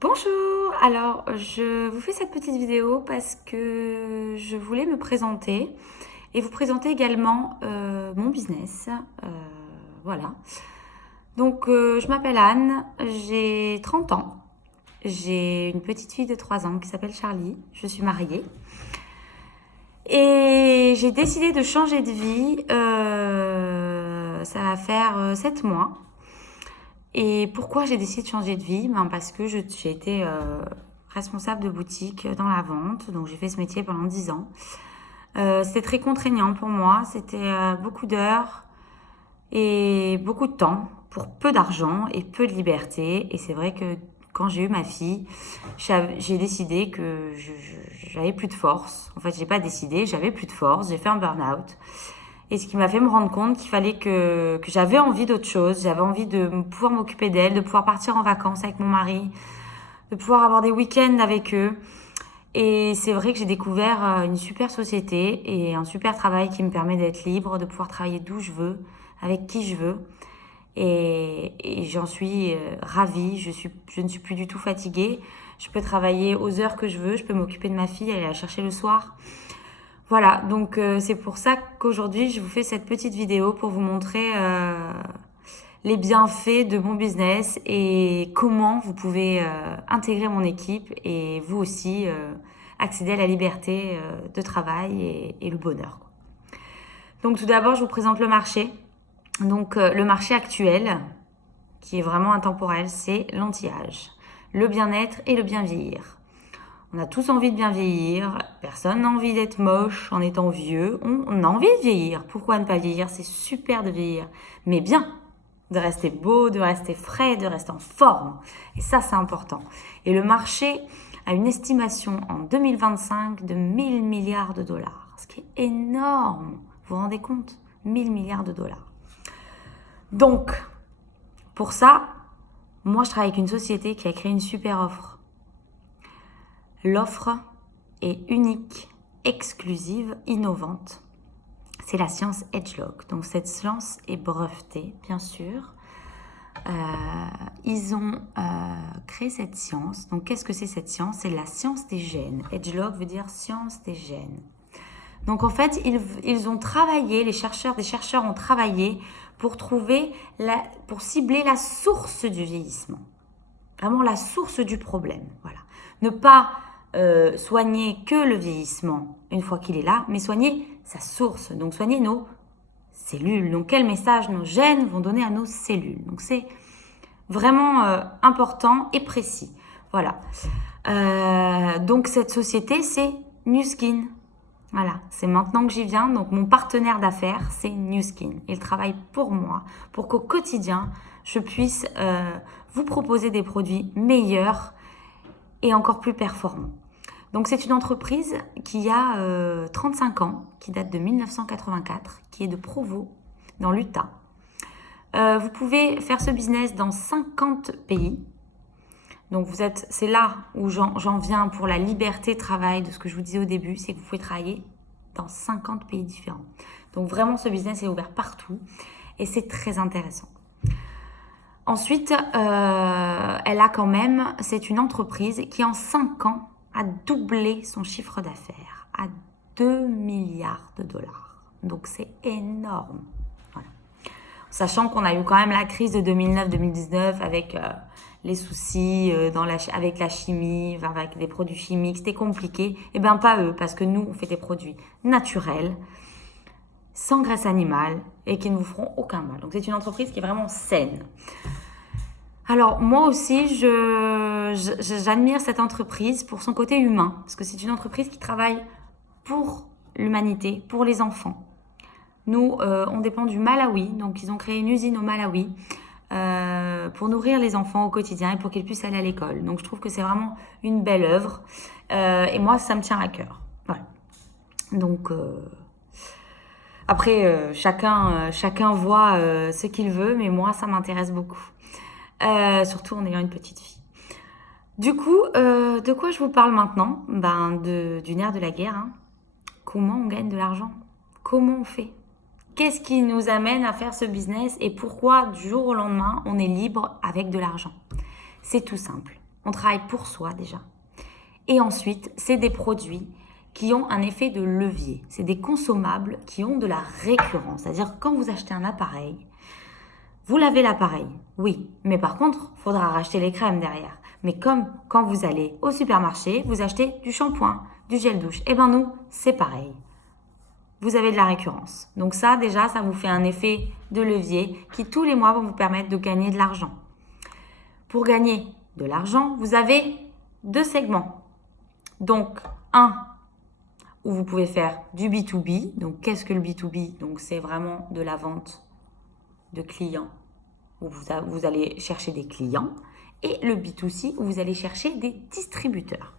Bonjour, alors je vous fais cette petite vidéo parce que je voulais me présenter et vous présenter également mon business. Voilà. Donc je m'appelle Anne, j'ai 30 ans, j'ai une petite fille de 3 ans qui s'appelle Charlie, je suis mariée et j'ai décidé de changer de vie, ça va faire 7 mois. Et pourquoi j'ai décidé de changer de vie? Parce que j'ai été responsable de boutique dans la vente, donc j'ai fait ce métier pendant 10 ans. C'était très contraignant pour moi, c'était beaucoup d'heures et beaucoup de temps pour peu d'argent et peu de liberté. Et c'est vrai que quand j'ai eu ma fille, j'ai décidé que j'avais plus de force. En fait, j'ai pas décidé, j'avais plus de force, j'ai fait un burn-out. Et ce qui m'a fait me rendre compte qu'il fallait que j'avais envie d'autre chose. J'avais envie de pouvoir m'occuper d'elle, de pouvoir partir en vacances avec mon mari, de pouvoir avoir des week-ends avec eux. Et c'est vrai que j'ai découvert une super société et un super travail qui me permet d'être libre, de pouvoir travailler d'où je veux, avec qui je veux. Et j'en suis ravie. Je ne suis plus du tout fatiguée. Je peux travailler aux heures que je veux. Je peux m'occuper de ma fille, aller la chercher le soir. Voilà, donc c'est pour ça qu'aujourd'hui je vous fais cette petite vidéo pour vous montrer les bienfaits de mon business et comment vous pouvez intégrer mon équipe et vous aussi accéder à la liberté de travail et le bonheur, quoi. Donc tout d'abord je vous présente le marché. Donc le marché actuel, qui est vraiment intemporel, c'est l'anti-âge, le bien-être et le bien vieillir. On a tous envie de bien vieillir. Personne n'a envie d'être moche en étant vieux. On a envie de vieillir. Pourquoi ne pas vieillir? C'est super de vieillir. Mais bien, de rester beau, de rester frais, de rester en forme. Et ça, c'est important. Et le marché a une estimation en 2025 de 1000 milliards de dollars. Ce qui est énorme. Vous vous rendez compte? 1000 milliards de dollars. Donc, pour ça, moi, je travaille avec une société qui a créé une super offre. L'offre est unique, exclusive, innovante. C'est la science Edgelog. Donc cette science est brevetée, bien sûr. Ils ont créé cette science. Donc qu'est-ce que c'est cette science? C'est la science des gènes. Edgelog veut dire science des gènes. Donc en fait, ils ont travaillé, des chercheurs ont travaillé pour pour cibler la source du vieillissement. Vraiment la source du problème. Voilà. Ne pas soigner que le vieillissement une fois qu'il est là, mais soigner sa source. Donc soigner nos cellules. Donc quel message nos gènes vont donner à nos cellules. Donc c'est vraiment important et précis. Voilà. Donc cette société, c'est Nu Skin. Voilà, c'est maintenant que j'y viens. Donc mon partenaire d'affaires, c'est Nu Skin. Il travaille pour moi, pour qu'au quotidien, je puisse vous proposer des produits meilleurs et encore plus performants. Donc c'est une entreprise qui a 35 ans, qui date de 1984, qui est de Provo, dans l'Utah. Vous pouvez faire ce business dans 50 pays. Donc c'est là où j'en viens pour la liberté de travail, de ce que je vous disais au début, c'est que vous pouvez travailler dans 50 pays différents. Donc vraiment ce business est ouvert partout et c'est très intéressant. Ensuite, c'est une entreprise qui en 5 ans a doublé son chiffre d'affaires à 2 milliards de dollars. Donc c'est énorme. Voilà. Sachant qu'on a eu quand même la crise de 2009-2019 avec les soucis avec la chimie, avec des produits chimiques, c'était compliqué. Eh bien pas eux, parce que nous, on fait des produits naturels, sans graisse animale et qui ne vous feront aucun mal. Donc c'est une entreprise qui est vraiment saine. Alors moi aussi, j'admire cette entreprise pour son côté humain, parce que c'est une entreprise qui travaille pour l'humanité, pour les enfants. Nous, on dépend du Malawi, donc ils ont créé une usine au Malawi pour nourrir les enfants au quotidien et pour qu'ils puissent aller à l'école. Donc je trouve que c'est vraiment une belle œuvre et moi, ça me tient à cœur. Voilà. Donc après, chacun voit ce qu'il veut, mais moi, ça m'intéresse beaucoup. Surtout en ayant une petite fille. Du coup, de quoi je vous parle maintenant? Du nerf de la guerre. Hein. Comment on gagne de l'argent? Comment on fait? Qu'est-ce qui nous amène à faire ce business et pourquoi du jour au lendemain on est libre avec de l'argent? C'est tout simple. On travaille pour soi déjà. Et ensuite, c'est des produits qui ont un effet de levier. C'est des consommables qui ont de la récurrence. C'est-à-dire quand vous achetez un appareil, vous lavez l'appareil, oui. Mais par contre, il faudra racheter les crèmes derrière. Mais comme quand vous allez au supermarché, vous achetez du shampoing, du gel douche. Eh bien nous, c'est pareil. Vous avez de la récurrence. Donc ça, déjà, ça vous fait un effet de levier qui, tous les mois, vont vous permettre de gagner de l'argent. Pour gagner de l'argent, vous avez 2 segments. Donc, un, où vous pouvez faire du B2B. Donc, qu'est-ce que le B2B? Donc, c'est vraiment de la vente de clients, où vous allez chercher des clients. Et le B2C, où vous allez chercher des distributeurs.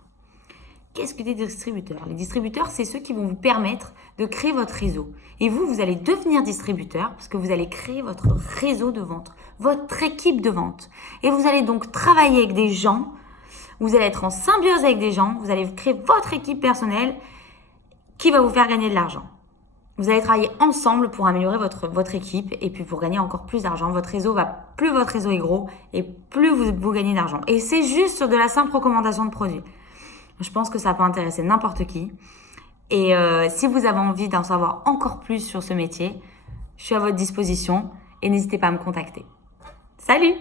Qu'est-ce que des distributeurs? Les distributeurs, c'est ceux qui vont vous permettre de créer votre réseau. Et vous allez devenir distributeur parce que vous allez créer votre réseau de vente, votre équipe de vente. Et vous allez donc travailler avec des gens, vous allez être en symbiose avec des gens, vous allez créer votre équipe personnelle qui va vous faire gagner de l'argent. Vous allez travailler ensemble pour améliorer votre équipe et puis pour gagner encore plus d'argent. Plus votre réseau est gros et plus vous gagnez d'argent. Et c'est juste sur de la simple recommandation de produits. Je pense que ça peut intéresser n'importe qui. Et si vous avez envie d'en savoir encore plus sur ce métier, je suis à votre disposition et n'hésitez pas à me contacter. Salut!